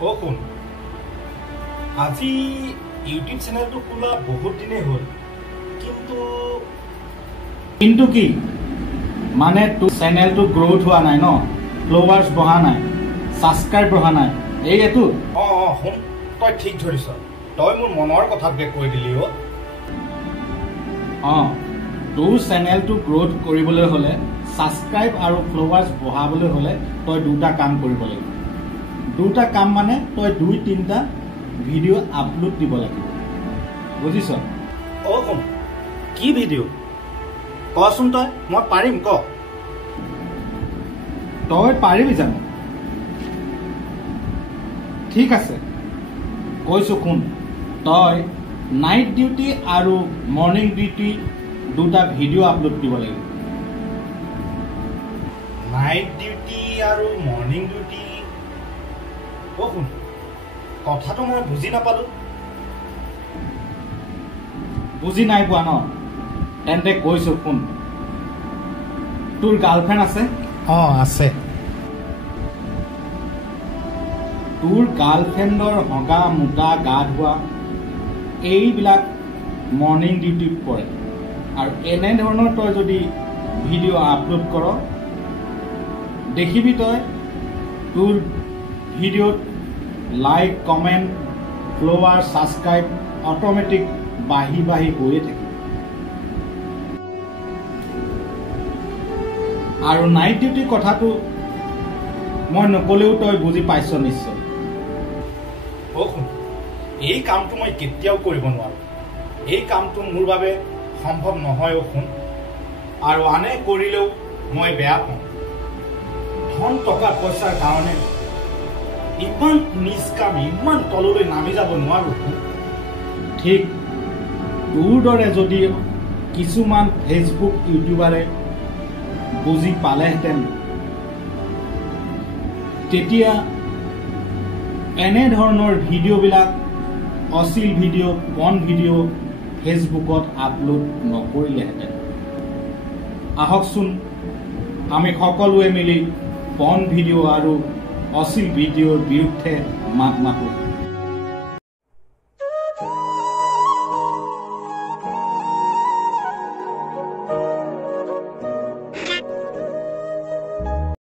অ কোন আজি ইউটিউব চেনেলটো খোলা বহুত দিনে হল কিন্তু কি মানে তো চেনেলটো গ্ৰোথ হোৱা নাই ন ফলোৱাৰ্স বঢ়া নাই সাবস্ক্ৰাইব বঢ়া নাই এই এটো শুন তই ঠিক ধৰিছ তই মোৰ মনৰ কথা কৈ দিলি তোৰ চেনেলটো গ্ৰোথ কৰিবলৈ হলে সাবস্ক্ৰাইব আৰু ফলোৱাৰ্স বঢ়াবলৈ হলে তই দুটা কাম কৰিব লাগিব দুটা কাম মানে তই 2-3টা ভিডিও আপলোড দিব লাগিব বুজিছ শুন কি ভিডিও কচোন তই মই পাৰিম ক তই পাৰিবি জানো ঠিক আছে কৈছো শুন তই নাইট ডিউটি আৰু মৰ্নিং ডিউটি দুটা ভিডিও আপলোড দিব লাগিব নাইট ডিউটি আৰু মৰ্নিং ডিউটি শুন কথাটো মই বুজি নাপালো বুজি নাই পোৱা ন তেন্তে কৈছো শুন তোৰ গাৰ্লফ্ৰেণ্ড আছে আছে তোৰ গাৰ্লফ্ৰেণ্ডৰ হগা মুতা গা ধোৱা এইবিলাক মৰ্নিং ডিউটিত পৰে আৰু এনে ধৰণৰ তই যদি ভিডিও আপলোড কৰ দেখিবি তই তোৰ ভিডিঅ'ত like comment flower subscribe automatic বাঢ়ি গৈয়ে থাকে আৰু নাইট ডিউটিৰ কথাটো মই নকলেও তই বুজি পাইছ নিশ্চয় এই কামটো মই কেতিয়াও কৰিব নোৱাৰো এই কামটো মোৰ বাবে সম্ভৱ নহয় শুন আৰু আনে কৰিলেও মই বেয়া পাওঁ ধন টকা পইচাৰ কাৰণে ইমান নিষ্কাম ইমান তললৈ নামি যাব নোৱাৰো ঠিক তোৰ দৰে যদি কিছুমান ফেচবুক ইউটিউবাৰে বুজি পালেহেঁতেন তেতিয়া এনে ধৰণৰ ভিডিঅ'বিলাক অশ্লীল ভিডিঅ' পন ভিডিঅ' ফেচবুকত আপলোড নকৰিলেহেঁতেন আহকচোন আমি সকলোৱে মিলি পন ভিডিঅ' আৰু অশ্লীল ভিডিঅ'ৰ বিৰুদ্ধে মাত মাতো